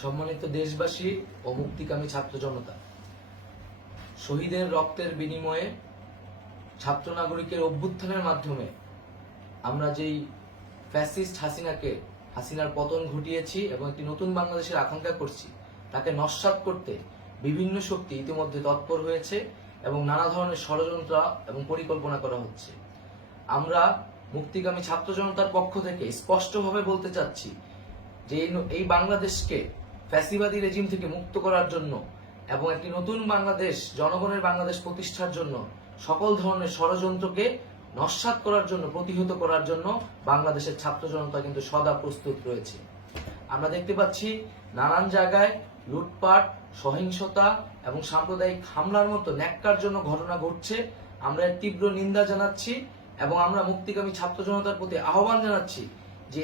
সম্মানিত দেশবাসী ও মুক্তিকামী ছাত্র জনতা, শহীদের রক্তের বিনিময়ে ছাত্র নাগরিকের অভ্যুত্থানের মাধ্যমে আমরা যেই ফ্যাসিস্ট হাসিনার পতন ঘটিয়েছি এবং একটি নতুন বাংলাদেশের আকাঙ্ক্ষা করছি, তাকে নস্যাৎ করতে বিভিন্ন শক্তি ইতিমধ্যে তৎপর হয়েছে এবং নানা ধরনের ষড়যন্ত্র এবং পরিকল্পনা করা হচ্ছে। আমরা মুক্তিকামী ছাত্র জনতার পক্ষ থেকে স্পষ্টভাবে বলতে চাচ্ছি যে এই বাংলাদেশকে ফ্যাসিবাদী রেজিম থেকে মুক্ত করার জন্য এবং একটি নতুন বাংলাদেশ, জনগণের বাংলাদেশ প্রতিষ্ঠার জন্য সকল ধরনের ষড়যন্ত্রকে নস্যাৎ করার জন্য, প্রতিহত করার জন্য বাংলাদেশের ছাত্র জনতা কিন্তু সদা প্রস্তুত রয়েছে। আমরা দেখতে পাচ্ছি নানান জায়গায় লুটপাট, সহিংসতা এবং সাম্প্রদায়িক হামলার মতো ন্যাক্কারজনক ঘটনা ঘটছে। আমরা এর তীব্র নিন্দা জানাচ্ছি এবং আমরা মুক্তিকামী ছাত্র জনতার প্রতি আহ্বান জানাচ্ছি যে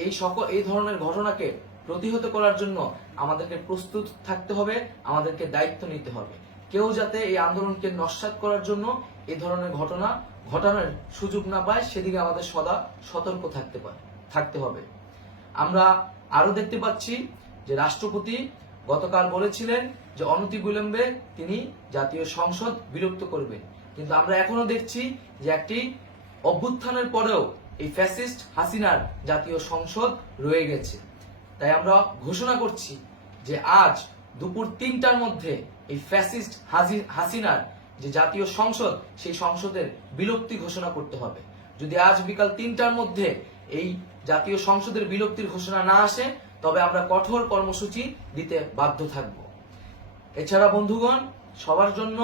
এই ধরনের ঘটনাকে প্রতিহত করার জন্য আমাদেরকে প্রস্তুত থাকতে হবে, আমাদেরকে দায়িত্ব নিতে হবে। কেউ যাতে এই আন্দোলনকে নস্যাৎ করার জন্য এই ধরনের ঘটনা ঘটানোর সুযোগ না পায়, সেদিকে আমাদের সদা সতর্ক থাকতে হবে। আমরা আরো দেখতে পাচ্ছি যে রাষ্ট্রপতি গতকাল বলেছিলেন যে অনতিবিলম্বে তিনি জাতীয় সংসদ বিলুপ্ত করবেন, কিন্তু আমরা এখনো দেখছি যে একটি অভ্যুত্থানের পরেও এই ফ্যাসিস্ট হাসিনার জাতীয় সংসদ রয়ে গেছে। তাই আমরা ঘোষণা করছি যে আজ দুপুর ৩টার মধ্যে এই ফ্যাসিস্ট হাসিনার যে জাতীয় সংসদ, সেই সংসদের বিলুপ্তি ঘোষণা করতে হবে। যদি আজ বিকাল ৩টার মধ্যে এই জাতীয় সংসদের বিলুপ্তির ঘোষণা না আসে, তবে আমরা কঠোর কর্মসূচি দিতে বাধ্য থাকব। এছাড়া বন্ধুগণ, সবার জন্য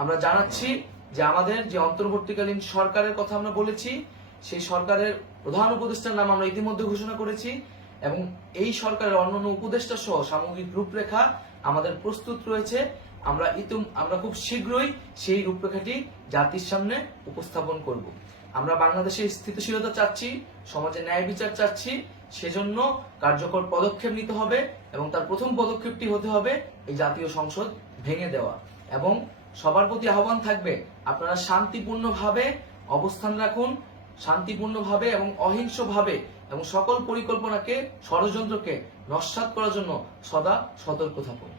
আমরা জানাচ্ছি যে আমাদের যে অন্তর্বর্তীকালীন সরকারের কথা আমরা বলেছি, সেই সরকারের প্রধান উপদেষ্টার নাম আমরা ইতিমধ্যে ঘোষণা করেছি এবং এই সরকারের অন্যান্য উপদেষ্টা সহ সামগ্রিক রূপরেখা আমাদের প্রস্তুত রয়েছে। আমরা খুব শীঘ্রই সেই রূপরেখাটি জাতির সামনে উপস্থাপন করব। আমরা বাংলাদেশে স্থিতিশীলতা চাচ্ছি, সমাজে ন্যায় বিচার চাচ্ছি, সেজন্য কার্যকর পদক্ষেপ নিতে হবে এবং তার প্রথম পদক্ষেপটি হতে হবে এই জাতীয় সংসদ ভেঙে দেওয়া। এবং সবার প্রতি আহ্বান থাকবে, আপনারা শান্তিপূর্ণভাবে অবস্থান রাখুন, শান্তিপূর্ণভাবে এবং অহিংসভাবে এবং সকল পরিকল্পনাকে, ষড়যন্ত্রকে নস্যাৎ করার জন্য সদা সতর্ক থাকুন।